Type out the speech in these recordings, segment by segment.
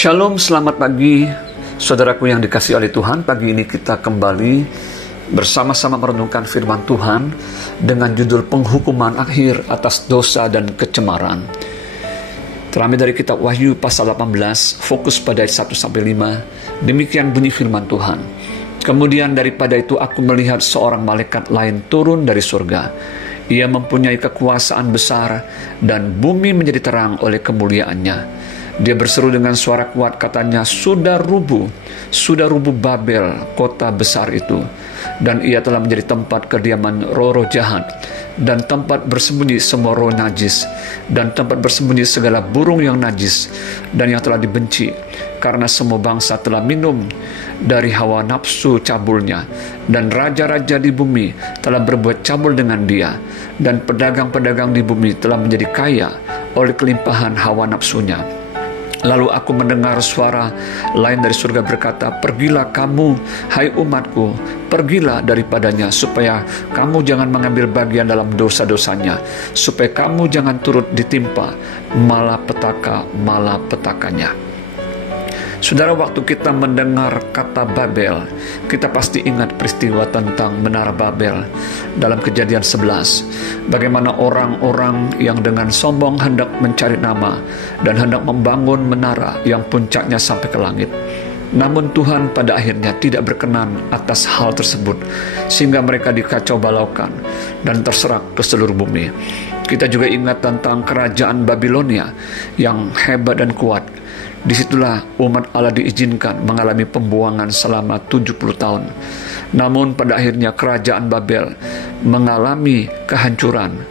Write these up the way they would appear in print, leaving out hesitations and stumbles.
Shalom, selamat pagi saudaraku yang dikasihi oleh Tuhan. Pagi ini kita kembali bersama-sama merenungkan firman Tuhan dengan judul penghukuman akhir atas dosa dan kecemaran. Terambil dari kitab Wahyu pasal 18, fokus pada ayat 1-5. Demikian bunyi firman Tuhan. Kemudian daripada itu aku melihat seorang malaikat lain turun dari surga. Ia mempunyai kekuasaan besar dan bumi menjadi terang oleh kemuliaannya. Dia berseru dengan suara kuat, katanya, sudah rubuh Babel, kota besar itu. Dan ia telah menjadi tempat kediaman roh-roh jahat, dan tempat bersembunyi semua roh najis, dan tempat bersembunyi segala burung yang najis, dan yang telah dibenci, karena semua bangsa telah minum dari hawa nafsu cabulnya, dan raja-raja di bumi telah berbuat cabul dengan dia, dan pedagang-pedagang di bumi telah menjadi kaya oleh kelimpahan hawa nafsunya. Lalu aku mendengar suara lain dari surga berkata, pergilah kamu, hai umatku, pergilah daripadanya, supaya kamu jangan mengambil bagian dalam dosa-dosanya, supaya kamu jangan turut ditimpa malapetaka-malapetakanya. Saudara, waktu kita mendengar kata Babel, kita pasti ingat peristiwa tentang Menara Babel dalam Kejadian 11. Bagaimana orang-orang yang dengan sombong hendak mencari nama dan hendak membangun menara yang puncaknya sampai ke langit. Namun Tuhan pada akhirnya tidak berkenan atas hal tersebut, sehingga mereka dikacau balaukan dan terserak ke seluruh bumi. Kita juga ingat tentang kerajaan Babilonia yang hebat dan kuat. Disitulah umat Allah diizinkan mengalami pembuangan selama 70 tahun. Namun pada akhirnya kerajaan Babel mengalami kehancuran.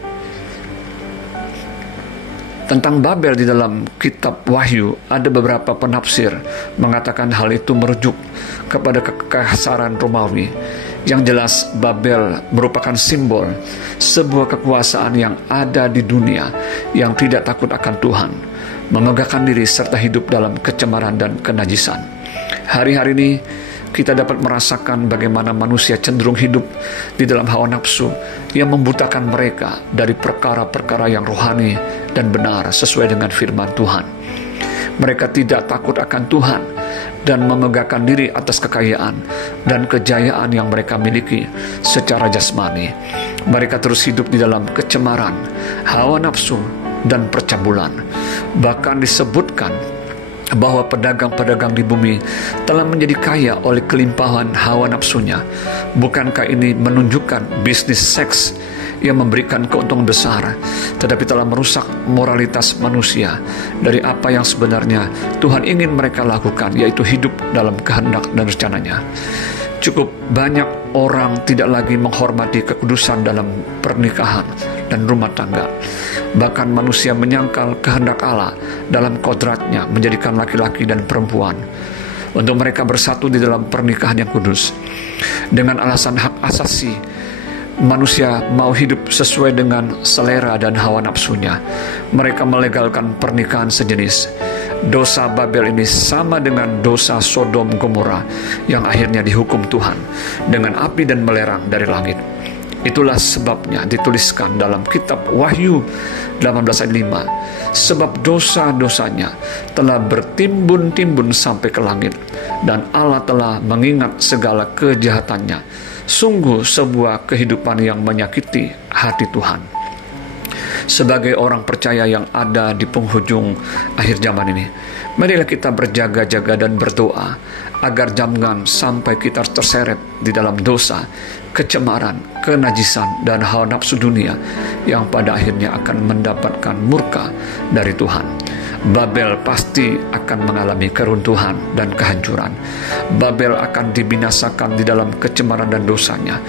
Tentang Babel di dalam kitab Wahyu, ada beberapa penafsir mengatakan hal itu merujuk kepada kekaisaran Romawi. Yang jelas Babel merupakan simbol sebuah kekuasaan yang ada di dunia yang tidak takut akan Tuhan, memegahkan diri serta hidup dalam kecemaran dan kenajisan. Hari-hari ini kita dapat merasakan bagaimana manusia cenderung hidup di dalam hawa nafsu yang membutakan mereka dari perkara-perkara yang rohani dan benar sesuai dengan firman Tuhan. Mereka tidak takut akan Tuhan dan memegahkan diri atas kekayaan dan kejayaan yang mereka miliki secara jasmani. Mereka terus hidup di dalam kecemaran, hawa nafsu, dan percabulan. Bahkan disebutkan bahwa pedagang-pedagang di bumi telah menjadi kaya oleh kelimpahan hawa nafsunya. Bukankah ini menunjukkan bisnis seks yang memberikan keuntungan besar, tetapi telah merusak moralitas manusia dari apa yang sebenarnya Tuhan ingin mereka lakukan, yaitu hidup dalam kehendak dan rencananya. Cukup banyak orang tidak lagi menghormati kekudusan dalam pernikahan dan rumah tangga. Bahkan manusia menyangkal kehendak Allah dalam kodratnya menjadikan laki-laki dan perempuan untuk mereka bersatu di dalam pernikahan yang kudus. Dengan alasan hak asasi, manusia mau hidup sesuai dengan selera dan hawa nafsunya. Mereka melegalkan pernikahan sejenis. Dosa Babel ini sama dengan dosa Sodom Gomora yang akhirnya dihukum Tuhan dengan api dan melerang dari langit. Itulah sebabnya dituliskan dalam kitab Wahyu 18 ayat 5, sebab dosa-dosanya telah bertimbun-timbun sampai ke langit, dan Allah telah mengingat segala kejahatannya. Sungguh sebuah kehidupan yang menyakiti hati Tuhan. Sebagai orang percaya yang ada di penghujung akhir zaman ini, marilah kita berjaga-jaga dan berdoa agar jangan sampai kita terseret di dalam dosa, kecemaran, kenajisan, dan hawa nafsu dunia yang pada akhirnya akan mendapatkan murka dari Tuhan. Babel pasti akan mengalami keruntuhan dan kehancuran. Babel akan dibinasakan di dalam kecemaran dan dosanya.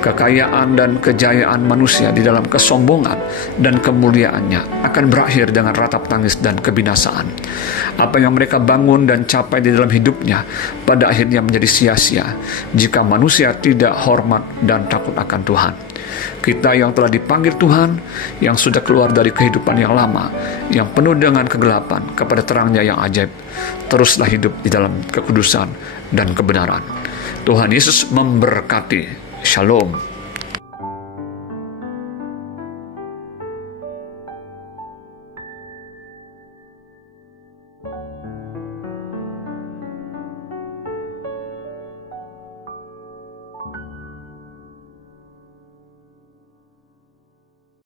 Kekayaan dan kejayaan manusia di dalam kesombongan dan kemuliaannya akan berakhir dengan ratap tangis dan kebinasaan. Apa yang mereka bangun dan capai di dalam hidupnya pada akhirnya menjadi sia-sia jika manusia tidak hormat dan takut akan Tuhan. Kita yang telah dipanggil Tuhan, yang sudah keluar dari kehidupan yang lama, yang penuh dengan kegelapan kepada terangnya yang ajaib, teruslah hidup di dalam kekudusan dan kebenaran. Tuhan Yesus memberkati. Shalom.